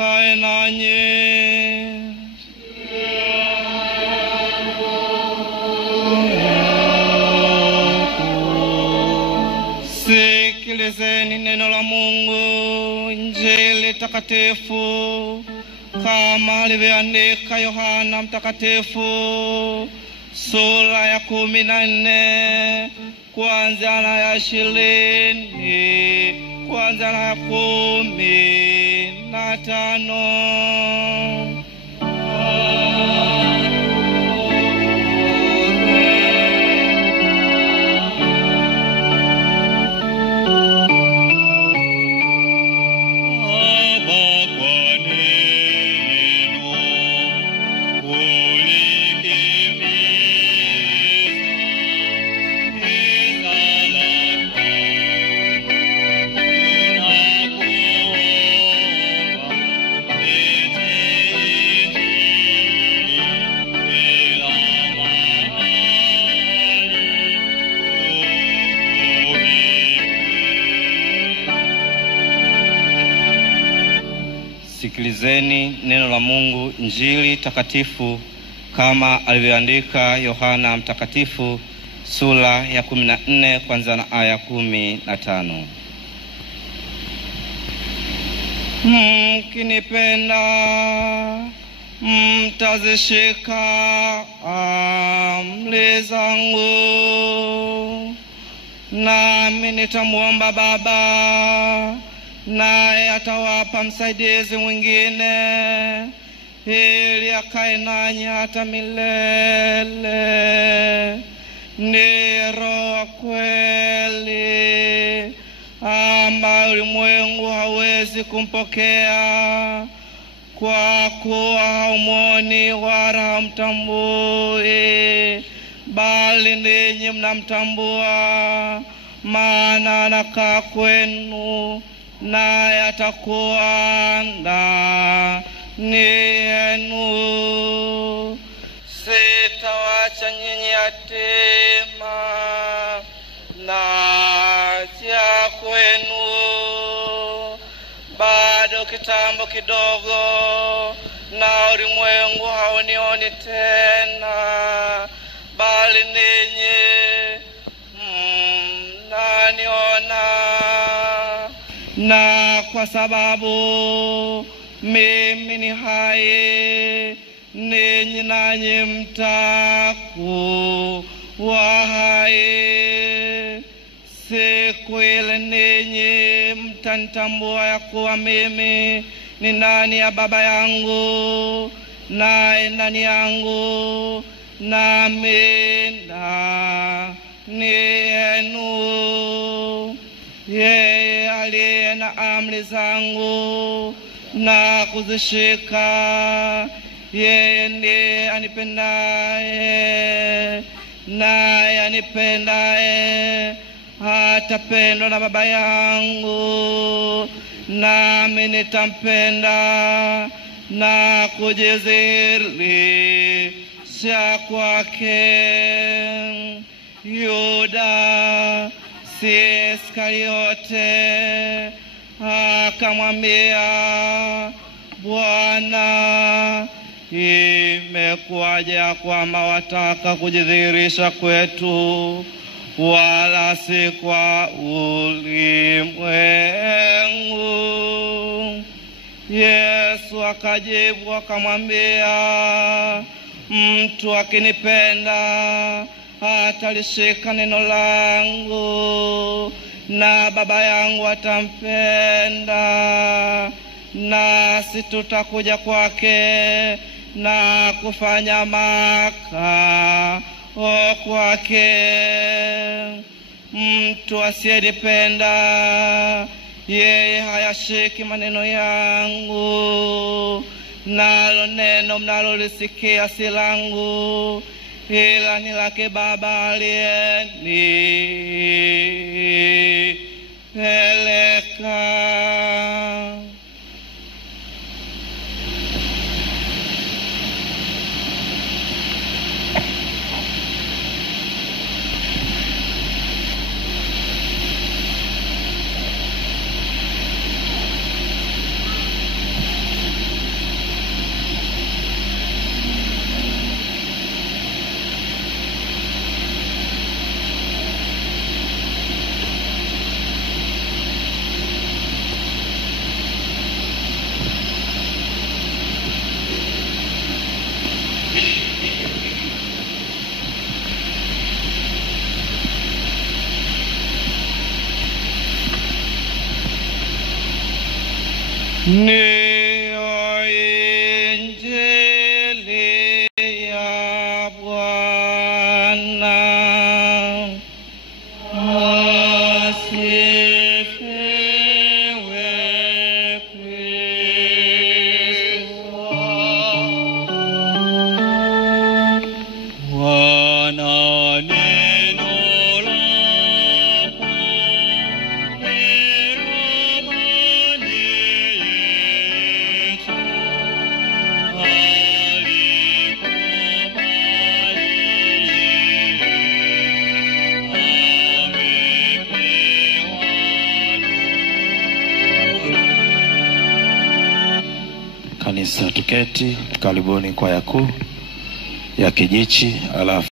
ikae nanyi. Sikilizeni neno la Mungu. Injili takatifu kama alivyoandika Yohana Mtakatifu, sura ya 14 kuanzia na ya 20 kuanzia na ya 15. Sikilizeni neno la Mungu. Injili takatifu kama alivyoandika Yohana Mtakatifu, sura ya 14 kuanzia na aya 15. Mkinipenda mtazishika amri zangu, nami nitamuomba Baba, naye atawapa msaidizi mwingine ili akae nanyi hata milele. Ni Roho wa kweli ambaye ulimwengu hawezi kumpokea, kwa kuwa haumwoni wala hamtambui, bali ninyi mnamtambua, maana anakaa kwenu naye atakuwa ndani yenu. Sitawacha nyinyi yatima, naja kwenu. Bado kitambo kidogo na ulimwengu haunioni tena, bali ninyi mnaniona. Na kwa sababu mimi ni hai, ninyi nanyi mtakuwa hai. Siku ile ninyi mtanitambua ya kuwa mimi ni ndani ya Baba yangu, naye ndani yangu, nami ndani yenu. Yeye aliye na amri zangu na kuzishika, yeye ndiye anipendaye, naye anipendaye atapendwa na Baba yangu, nami nitampenda na kujidhihirisha kwake. Yuda Iskariote akamwambia, Bwana, imekuwaje kwamba wataka kujidhihirisha kwetu, wala si kwa ulimwengu? Yesu akajibu akamwambia, mtu akinipenda atalishika neno langu, na Baba yangu atampenda, nasi tutakuja kwake na kufanya makao kwake. Mtu asiyenipenda yeye hayashiki maneno yangu, nalo neno mnalolisikia si langu, ila ni lake Baba aliyenipeleka. Ndiyo Injili ya Bwana. Asifiwe Kristo. Bwana neno lako ni ramani yetu, Kanisa tuketi, karibuni kwaya kuu ya Kijichi alafu